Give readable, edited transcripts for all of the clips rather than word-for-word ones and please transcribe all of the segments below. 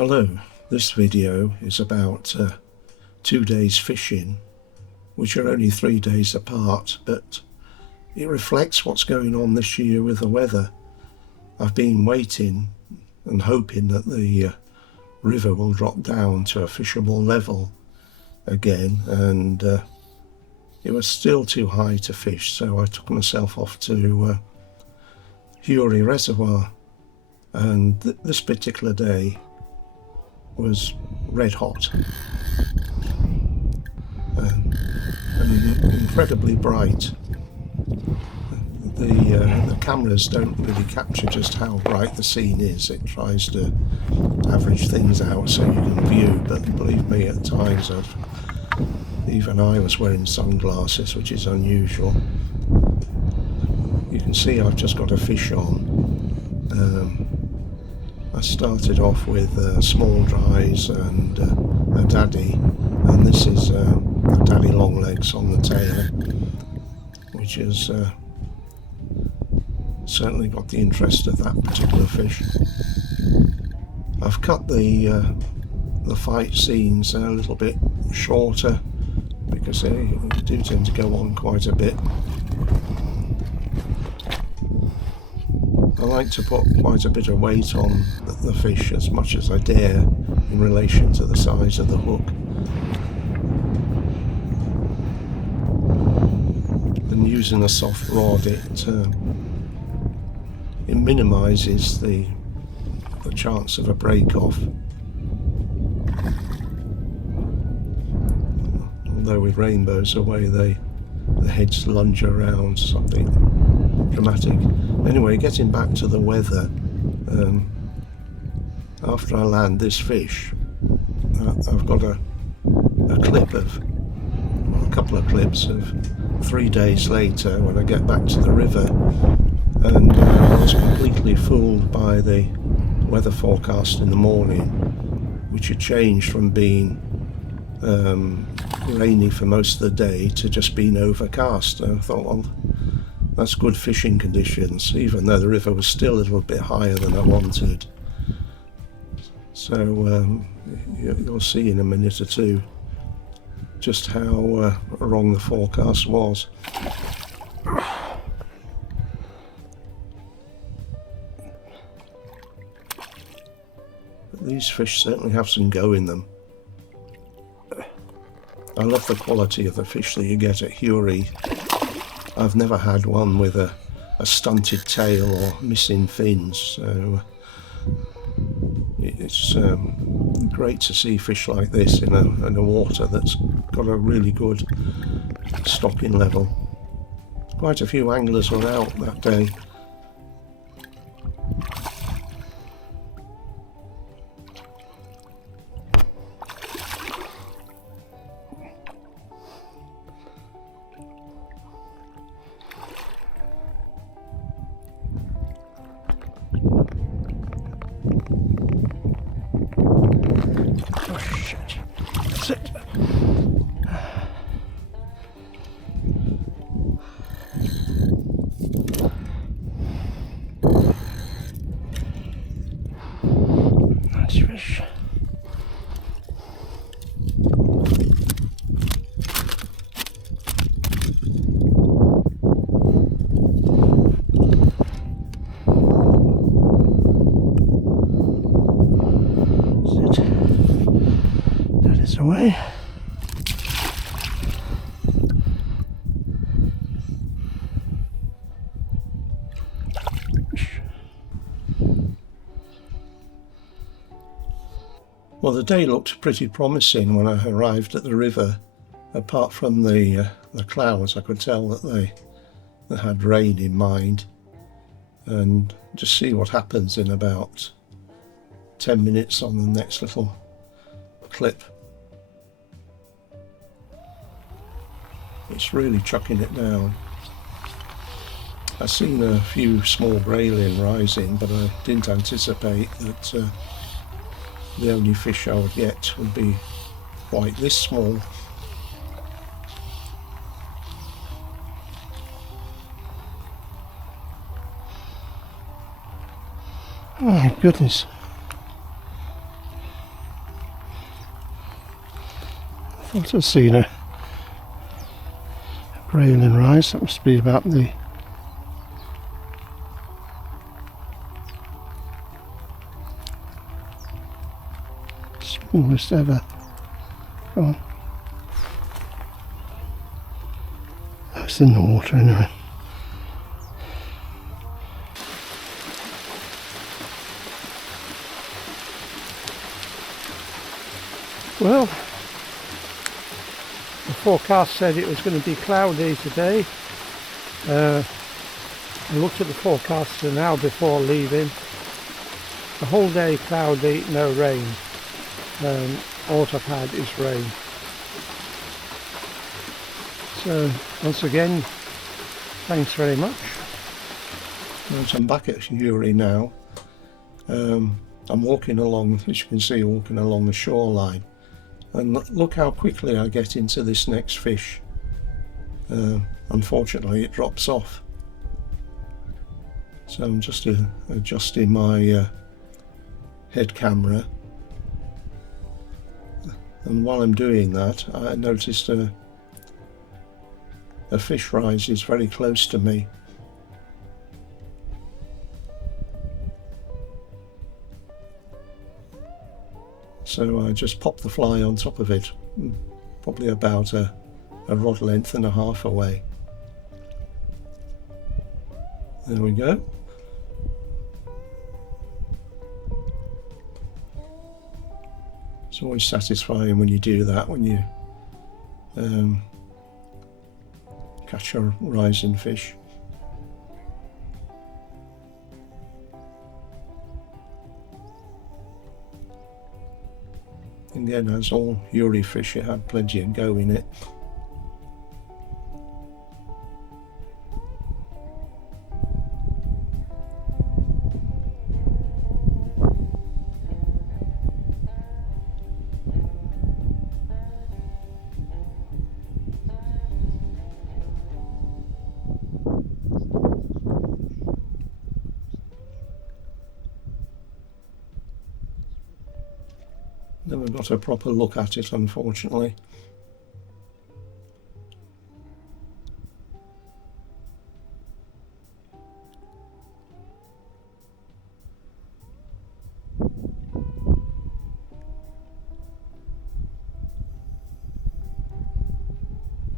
Hello, this video is about 2 days fishing, which are only 3 days apart, but it reflects what's going on this year with the weather. I've been waiting and hoping that the river will drop down to a fishable level again, and it was still too high to fish, so I took myself off to Hury reservoir, and this particular day was red hot and incredibly bright. The cameras don't really capture just how bright the scene is. It tries to average things out so you can view, but believe me, at times even I was wearing sunglasses, which is unusual. You can see I've just got a fish on. I started off with small dries and a daddy, and this is a daddy longlegs on the tail, which has certainly got the interest of that particular fish. I've cut the fight scenes a little bit shorter because they do tend to go on quite a bit. I like to put quite a bit of weight on the fish, as much as I dare, in relation to the size of the hook. And using a soft rod, it minimises the chance of a break-off. Although with rainbows away, the heads lunge around, something dramatic. Anyway, getting back to the weather, after I land this fish, I've got a couple of clips of 3 days later when I get back to the river, and I was completely fooled by the weather forecast in the morning, which had changed from being rainy for most of the day to just being overcast. I thought, well, that's good fishing conditions, even though the river was still a little bit higher than I wanted. So you'll see in a minute or two just how wrong the forecast was. But these fish certainly have some go in them. I love the quality of the fish that you get at Hury. I've never had one with a stunted tail or missing fins, so it's great to see fish like this in a water that's got a really good stocking level. Quite a few anglers were out that day. Oh shit, that's it. Nice fish. Away. Well, the day looked pretty promising when I arrived at the river. Apart from the clouds, I could tell that they had rain in mind. And just see what happens in about 10 minutes on the next little clip. It's really chucking it down. I've seen a few small grayling rising, but I didn't anticipate that the only fish I would get would be quite this small. Oh my goodness. I've just seen a grayling rise. That must be about the smallest ever. Go on. That's in the water anyway. Well, the forecast said it was going to be cloudy today. I looked at the forecast an hour before leaving. The whole day cloudy, no rain. All I've had is rain. So once again, thanks very much. Right, I'm back at Hury now. I'm walking along, as you can see, walking along the shoreline. And look how quickly I get into this next fish. Unfortunately it drops off. So I'm just adjusting my head camera. And while I'm doing that, I noticed a fish rises very close to me. So I just pop the fly on top of it, probably about a rod length and a half away. There we go. It's always satisfying when you do that, when you catch a rising fish. Again, as all Hury fish, it had plenty of go in it. Never got a proper look at it, unfortunately.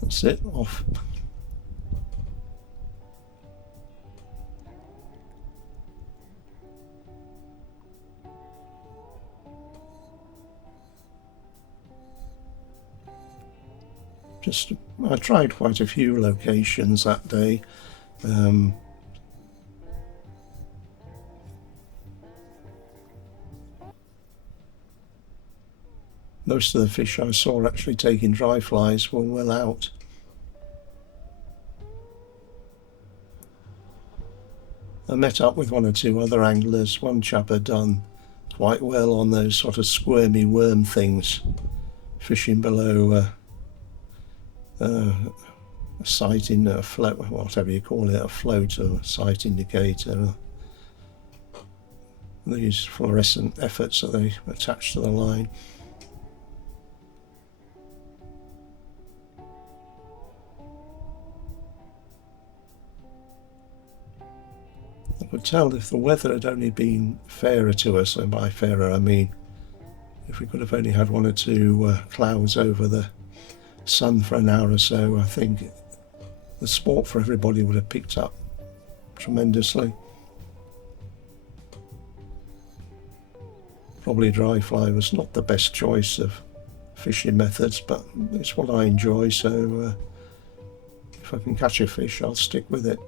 That's it, off. I tried quite a few locations that day. Most of the fish I saw actually taking dry flies were well out. I met up with one or two other anglers. One chap had done quite well on those sort of squirmy worm things, fishing below a sight in a float, whatever you call it, a float or a sight indicator. These fluorescent efforts that they attach to the line. I could tell if the weather had only been fairer to us, and by fairer I mean if we could have only had one or two clouds over the sun for an hour or so, I think the sport for everybody would have picked up tremendously. Probably dry fly was not the best choice of fishing methods, but it's what I enjoy, so if I can catch a fish I'll stick with it.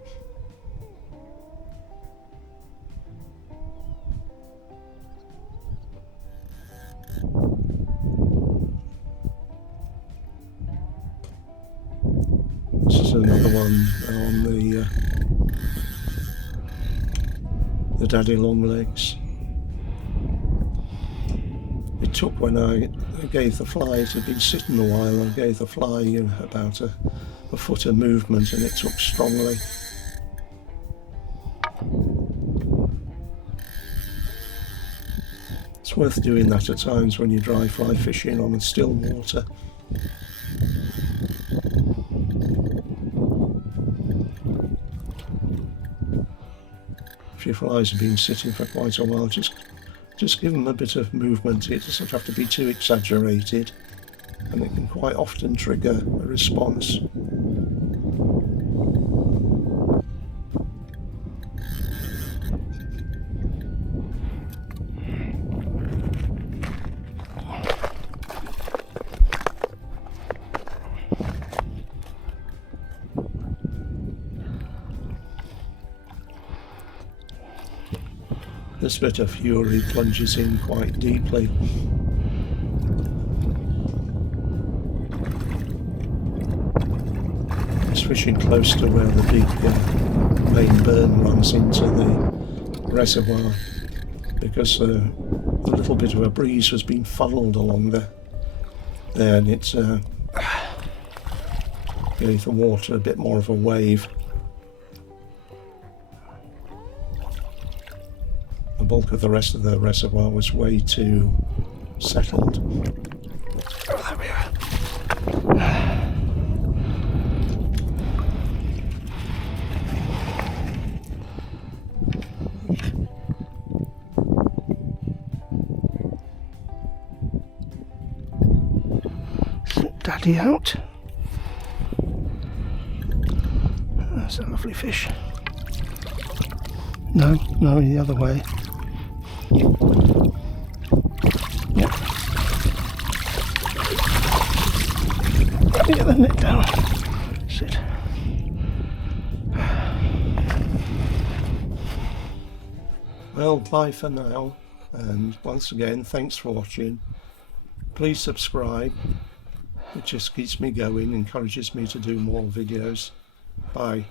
This is another one on the daddy longlegs. It took when I gave the fly, it had been sitting a while, I gave the fly about a foot of movement, and it took strongly. It's worth doing that at times when you dry fly fishing on still water. If your flies have been sitting for quite a while, just give them a bit of movement. It doesn't have to be too exaggerated, and it can quite often trigger a response. This bit of Hury plunges in quite deeply. It's fishing close to where the big main burn runs into the reservoir, because the little bit of a breeze has been funneled along there, and it's gave the water a bit more of a wave. The bulk of the rest of the reservoir was way too settled. Oh, there we are. Isn't Daddy out? That's a lovely fish. No, the other way. Yep. Let me get the net down. Sit. Well, bye for now, and once again, thanks for watching. Please subscribe. It just keeps me going, encourages me to do more videos. Bye.